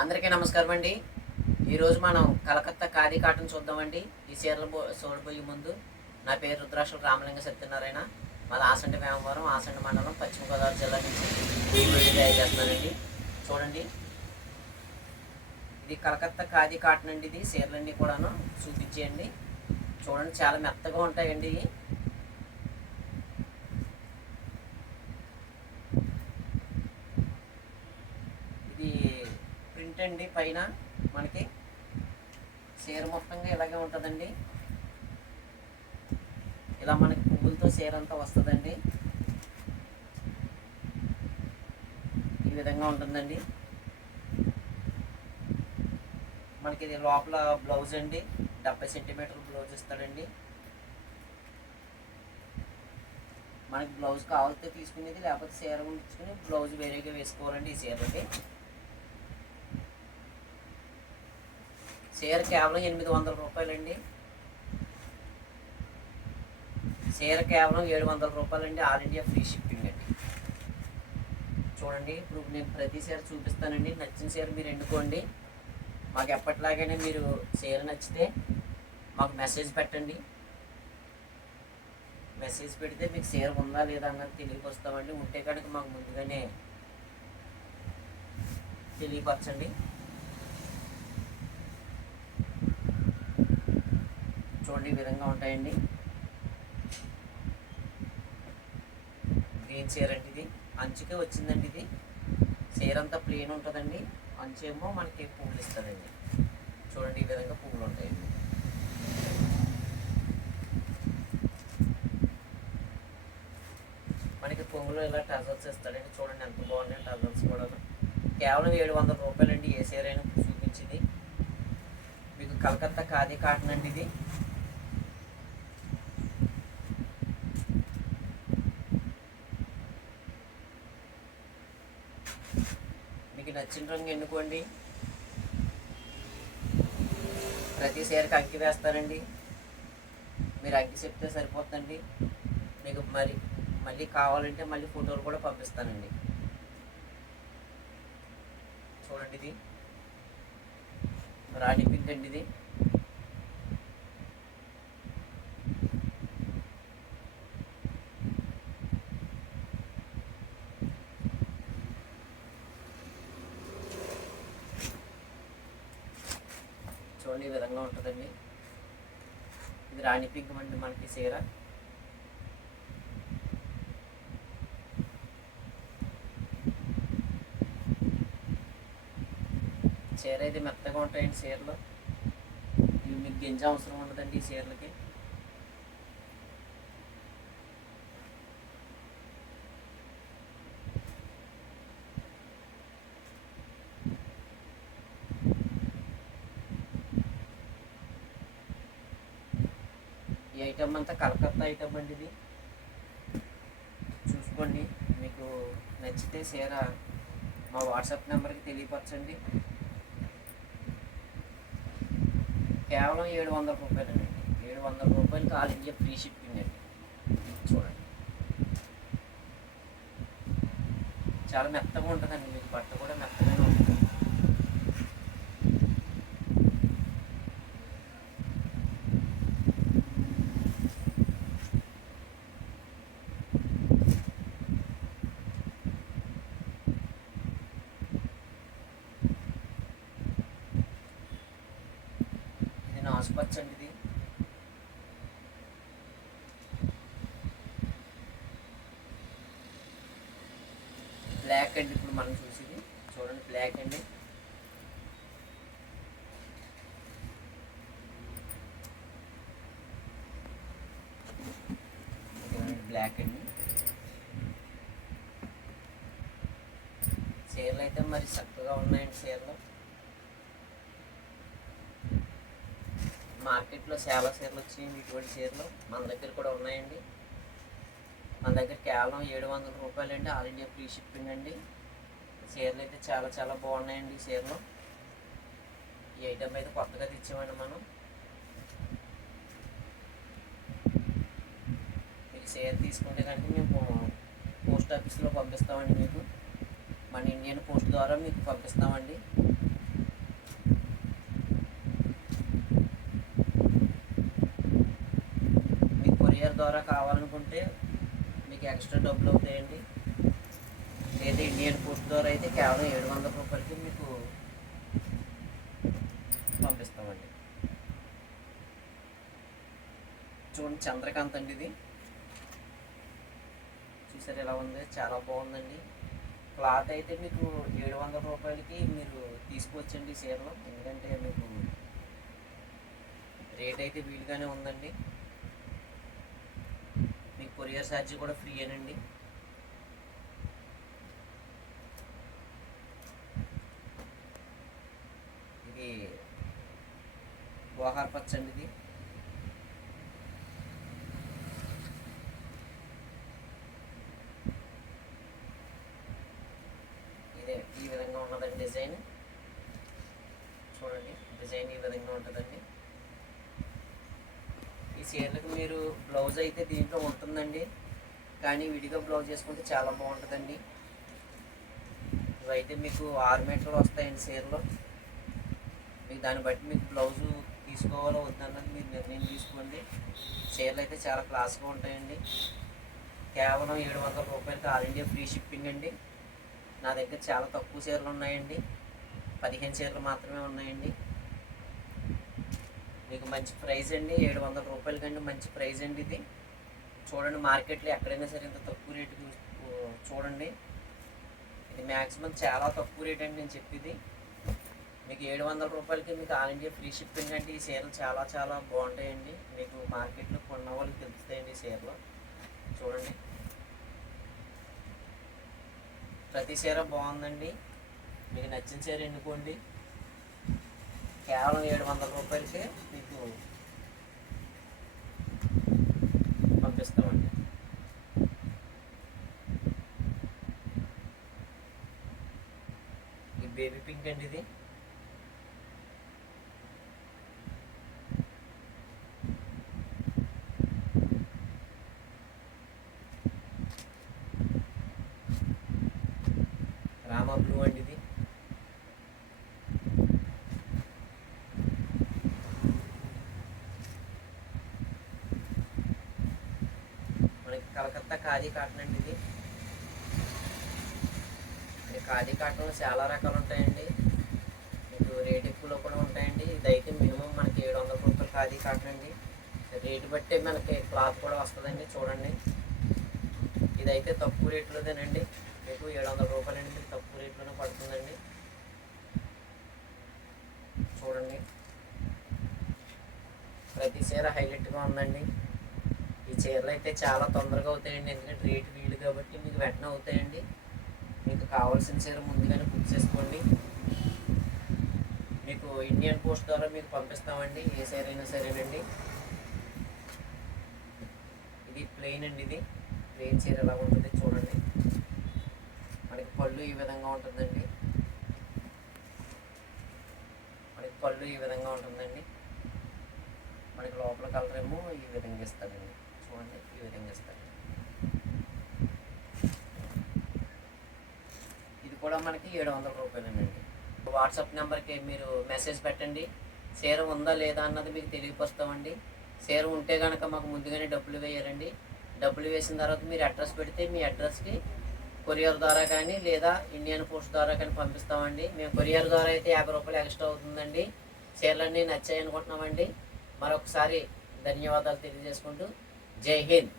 అందరికీ నమస్కారం అండి. ఈరోజు మనం కలకత్తా ఖాదీ కాటన్ చూద్దామండి. ఈ చీరలు చూడబోయే ముందు నా పేరు రుద్రాక్షలు రామలింగ సత్యనారాయణ. మాది ఆసండి వేమవరం ఆసండి మండలం పశ్చిమ గోదావరి జిల్లా నుంచి ఈ వీడియో తయారు చేస్తున్నానండి చూడండి. ఇది కలకత్తా ఖాదీ కాటన్ అండి ఇది. చీరలన్నీ కూడాను చూపించేయండి. చూడండి చాలా మెత్తగా ఉంటాయండి ఇవి. ఇది ప్రింట్ అండి పైన మనకి చీర మొత్తంగా ఇలాగే ఉంటుందండి. ఇలా మనకి పువ్వులతో చీర అంతా వస్తుందండి. ఈ విధంగా ఉంటుందండి. మనకి ఇది లోపల బ్లౌజ్ అండి. డెబ్బై సెంటీమీటర్ బ్లౌజ్ ఇస్తాడండి. మనకి బ్లౌజ్ కావాలితే తీసుకునేది లేకపోతే చీర ఉంచుకుని బ్లౌజ్ వేరేగా వేసుకోవాలండి ఈ చీరకి చీర కేవలం ఎనిమిది వందల రూపాయలండి. చీర కేవలం ఏడు వందల రూపాయలండి. ఆల్ ఇండియా ఫ్రీ షిప్పింగ్ అండి. చూడండి ఇప్పుడు నేను ప్రతి చీర చూపిస్తానండి. నచ్చిన చీర మీరు ఎన్నుకోండి. మాకు ఎప్పటిలాగైనా మీరు చీర నచ్చితే మాకు మెసేజ్ పెట్టండి. మెసేజ్ పెడితే మీకు చీర ఉందా లేదా అన్నది తెలియపరుస్తామండి. ఉంటే కనుక మాకు ముందుగానే తెలియపరచండి. చూడండి ఈ విధంగా ఉంటాయండి. గ్రీన్ చీర అండి ఇది. అంచుకే వచ్చిందండి ఇది. చీర అంతా ప్లేన్ ఉంటుందండి. అంచేమో మనకి పువ్వులు ఇస్తుందండి చూడండి ఈ విధంగా పువ్వులు ఉంటాయండి. మనకి పువ్వులు ఇలా టజల్స్ ఇస్తాడండి. చూడండి ఎంత బాగున్నాయి టజల్స్ కూడా కేవలం ఏడు వందల రూపాయలండి ఏ చీర అయినా చూపించింది. మీకు కలకత్తా ఖాదీ కాటన్ అండి ఇది మీకు నచ్చిన రంగు ఎన్నుకోండి ప్రతి చీరకి అగ్గి వేస్తానండి మీరు అగ్గి చెప్తే సరిపోతుందండి. మీకు మరి మళ్ళీ కావాలంటే మళ్ళీ ఫోటోలు కూడా పంపిస్తానండి. చూడండి ఇది. రాణి పింక్ అండి ఇది. చూడండి ఈ విధంగా ఉంటుందండి. ఇది రాణి పింక్ అండి మనకి చీర. చీర అయితే మెత్తగా ఉంటాయండి చీరలు. ఇవి మీకు గింజ అవసరం ఉండదండి ఈ చీరలకి. ఈ ఐటమ్ అంతా కలకత్తా ఐటమ్ అండి ఇది. చూసుకోండి మీకు నచ్చితే చీర మా వాట్సాప్ నెంబర్కి తెలియపరచండి. కేవలం ఏడు వందల రూపాయలండి. ఏడు వందల రూపాయలకి ఆల్ ఇండియా ఫ్రీ షిప్పింగ్ అండి. చూడండి. చాలా మెత్తగా ఉంటుందండి మీకు బట్ట కూడా మెత్తగానే ఉంటుంది. ఇది అండి ఇది బ్లాక్ అండి ఇప్పుడు మనం చూసేది. చూడండి బ్లాక్ అండి బ్లాక్ అండి చీరలు అయితే మరి చక్కగా ఉన్నాయండి చీరలు. మార్కెట్లో చాలా చీరలు వచ్చినాయండి ఇటువంటి చీరలు మన దగ్గర కూడా ఉన్నాయండి. మన దగ్గర కేవలం ఏడు వందల రూపాయలు అండి. ఆల్ ఇండియా ఫ్రీ షిప్పింగ్ అండి. చీరలు అయితే చాలా చాలా బాగున్నాయండి ఈ చీరలు ఈ ఐటమ్ అయితే కొత్తగా తెచ్చామండి మనం. మీరు చీర తీసుకుంటే కనుక మేము పోస్ట్ ఆఫీస్లో పంపిస్తామండి మీకు. మన ఇండియన్ పోస్ట్ ద్వారా మీకు పంపిస్తామండి ద్వారా కావాలనుకుంటే మీకు ఎక్స్ట్రా డబ్బులు అవుతాయండి. లేదా ఇండియన్ పోస్ట్ ద్వారా అయితే కేవలం ఏడు వందల రూపాయలకి మీకు పంపిస్తామండి. చూడండి చంద్రకాంత్ అండి ఇది. చూసారు ఎలా ఉంది? చాలా బాగుందండి. క్లాత్ అయితే మీకు ఏడు వందల రూపాయలకి మీరు తీసుకోవచ్చండి చీరలు. ఎందుకంటే మీకు రేట్ అయితే వీలుగానే ఉందండి. కొరియర్ ఛార్జీ కూడా ఫ్రీ ఇది గోహార్ పచ్చ అండి ఇది ఇదే ఈ విధంగా ఉన్నదండి డిజైన్. చూడండి డిజైన్ ఈ విధంగా ఉంటుందండి. ఈ చీరలకు మీరు బ్లౌజ్ అయితే దీంట్లో ఉంటుందండి. కానీ విడిగా బ్లౌజ్ చేసుకుంటే చాలా బాగుంటుందండి. ఇవైతే మీకు ఆరు మీటర్లు వస్తాయండి చీరలు. మీకు దాన్ని బట్టి మీకు బ్లౌజు తీసుకోవాలో వద్దన్నది మీరు నిర్ణయం తీసుకోండి. చీరలు అయితే చాలా క్లాస్గా ఉంటాయండి. కేవలం ఏడు వందల రూపాయలకి ఆల్ ఇండియా ఫ్రీ షిప్పింగ్ అండి. నా దగ్గర చాలా తక్కువ చీరలు ఉన్నాయండి. పదిహేను చీరలు మాత్రమే ఉన్నాయండి. మీకు మంచి ప్రైస్ అండి. ఏడు వందల రూపాయల కంటే మంచి ప్రైస్ అండి ఇది. చూడండి మార్కెట్లో ఎక్కడైనా సరే ఇంత తక్కువ రేటు చూడండి. ఇది మ్యాక్సిమం చాలా తక్కువ రేట్ అండి నేను చెప్పేది. మీకు ఏడు వందల రూపాయలకి మీకు ఆల్ ఇండియా ఫ్రీ షిప్పింగ్ అంటే ఈ చీరలు చాలా చాలా బాగుంటాయండి. మీకు మార్కెట్లో కొన్న వాళ్ళకి తెలుస్తాయండి ఈ చీరలు. చూడండి. ప్రతి చీర బాగుందండి. మీకు నచ్చిన చీర ఎన్నుకోండి. కేవలం ఏడు వందల రూపాయలకే మీకు పంపిస్తామండి. ఈ బేబీ పింక్ అండి ఇది. రామా బ్లూ అండి ఇది మనకి కలకత్తా ఖాదీ కాటన్ అండి ఇది. ఈ ఖాదీ కాటన్లో చాలా రకాలు ఉంటాయండి. మీకు రేట్ ఎక్కువలో కూడా ఉంటాయండి. ఇదైతే మినిమం మనకి ఏడు వందల రూపాయలు ఖాదీ కాటన్ అండి. రేటు బట్టే మనకి క్లాత్ కూడా వస్తుందండి చూడండి. ఇదైతే తక్కువ రేట్లోదేనండి. మీకు ఏడు వందల రూపాయలండి మీకు తక్కువ రేట్లోనే పడుతుందండి. చూడండి. ప్రతి చీర హైలైట్గా ఉందండి. చీరలు అయితే చాలా తొందరగా అవుతాయండి. ఎందుకంటే రేట్ వీలు కాబట్టి మీకు వెంటనే అవుతాయండి. మీకు కావాల్సిన చీర ముందుగానే బుక్ చేసుకోండి. మీకు ఇండియన్ పోస్ట్ ద్వారా మీకు పంపిస్తామండి. ఏ చీర అయినా సరేనండి. ఇది ప్లెయిన్ అండి ఇది. ప్లెయిన్ చీర ఎలా ఉంటుంది చూడండి. మనకి పళ్ళు ఈ విధంగా ఉంటుందండి. మనకి పళ్ళు ఈ విధంగా ఉంటుందండి. మనకి లోపల కలర్ ఏమో ఈ విధంగా ఇస్తారండి. చూడండి ఈ విధంగా ఇస్తాడు ఇది కూడా మనకి ఏడు వందల రూపాయలేనండి వాట్సాప్ నెంబర్కి మీరు మెసేజ్ పెట్టండి. సేరం ఉందా లేదా అన్నది మీకు తెలియపరుస్తామండి. సేరం ఉంటే కనుక మాకు ముందుగానే డబ్బులు వేయాలండి. డబ్బులు వేసిన తర్వాత మీరు అడ్రస్ పెడితే మీ అడ్రస్కి కొరియర్ ద్వారా కానీ లేదా ఇండియన్ పోస్ట్ ద్వారా కానీ పంపిస్తామండి. మేము కొరియర్ ద్వారా అయితే యాభై రూపాయలు ఎక్స్ట్రా అవుతుందండి. చీరలన్నీ నచ్చాయి అనుకుంటున్నామండి మరొకసారి ధన్యవాదాలు తెలియజేసుకుంటూ jay heen